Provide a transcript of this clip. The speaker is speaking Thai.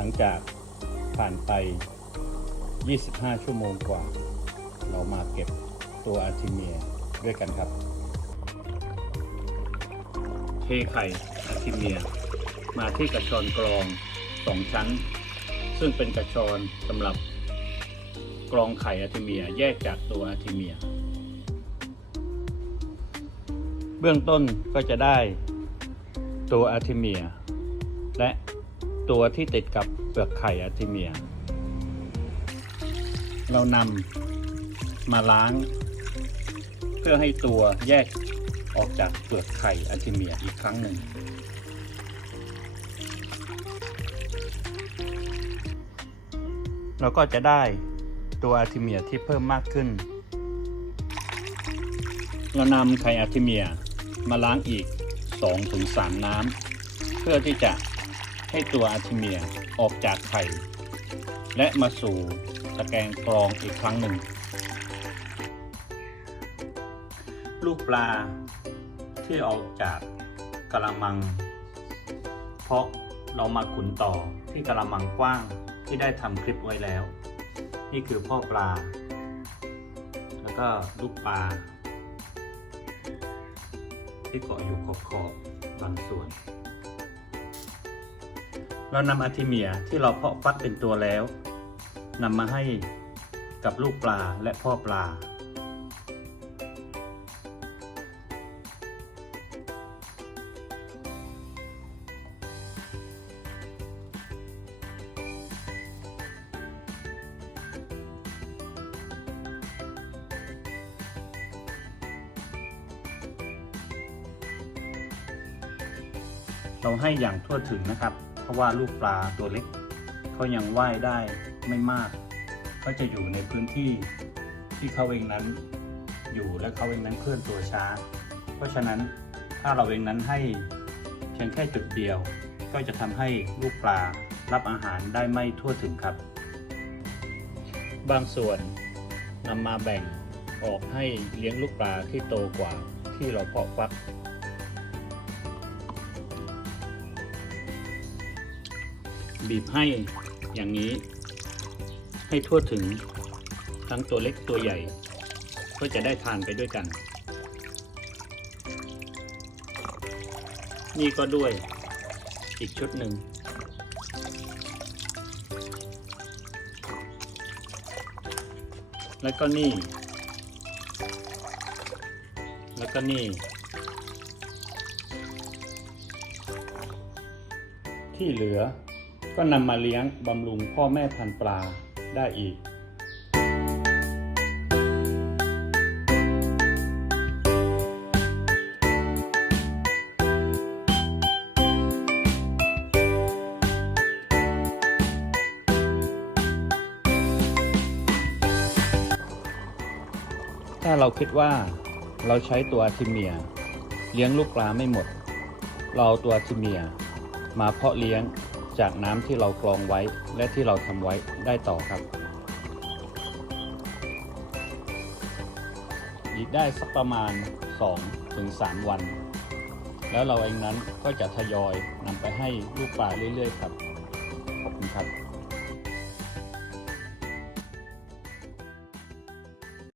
ลังจากผ่านไป 25 ชั่วโมงกว่า เรามาเก็บตัวอาร์ทิเมียด้วยกันครับ เทไข่อาร์ทิเมีย มาที่กระชอนกรองสองชั้น ซึ่งเป็นกระชอนสำหรับกรองไข่อาร์ทิเมียแยกจากตัวอาร์ทิเมีย เบื้องต้นก็จะได้ตัวอาร์ทิเมีย และ ตัวที่ติดกับเปลือกไข่อาร์ทิเมีย เรานำมาล้าง เพื่อให้ตัวแยกออกจากเปลือกไข่อาร์ทิเมียอีกครั้งหนึ่งเราก็จะได้ตัวอาร์ทิเมียที่เพิ่มมากขึ้น เรานำไข่อาร์ทิเมียมาล้างอีก 2-3 น้ำ เพื่อที่จะ ให้ตัวอาร์ทิเมียออกจากไข่ และมาสู่ตะแกรงกรองอีกครั้งหนึ่ง ลูกปลาที่ออกจากกระมัง เพราะเรามาขุนต่อที่กระมังกว้างที่ได้ทำคลิปไว้แล้ว นี่คือพ่อปลา แล้วก็ลูกปลา ที่เกาะอยู่ขอบขอบบางส่วน เรานำอาทิเมียที่เราเพาะฟักเป็นตัวแล้วนำมาให้กับลูกปลาและพ่อปลา เราให้อย่างทั่วถึงนะครับ ราะว่าลูกปลาตัวเล็กเขายังว่ายได้ไม่มากเขาจะอยู่ในพื้นที่ที่เขาเองนั้นอยู่และเขาเองนั้นเคลื่อนตัวช้า เพราะฉะนั้นถ้าเราเองนั้นให้เพียงแค่จุดเดียว ก็จะทำให้ลูกปลารับอาหารได้ไม่ทั่วถึงครับ บางส่วนนำมาแบ่งออกให้เลี้ยงลูกปลาที่โตกว่าที่เราเพาะฟัก บีบให้อย่างนี้ ให้ทั่วถึงทั้งตัวเล็กตัวใหญ่ ก็จะได้ทานไปด้วยกัน นี่ก็ด้วยอีกชุดหนึ่งแล้วก็นี่ แล้วก็นี่ ที่เหลือ ก็นำมาเลี้ยงบำรุงพ่อแม่พันธุ์ปลาได้อีกถ้าเราคิดว่าเราใช้ตัวอาร์ทิเมีย เลี้ยงลูกปลาไม่หมด เราเอาตัวอาร์ทิเมีย มาเพาะเลี้ยง จากน้ำที่เรากรองไว้และที่เราทำไว้ได้ต่อครับ อีกได้สักประมาณ 2-3 วัน แล้วเราเองนั้นก็จะทยอยนำไปให้ลูกปลาเรื่อย ๆ ครับ ขอบคุณครับ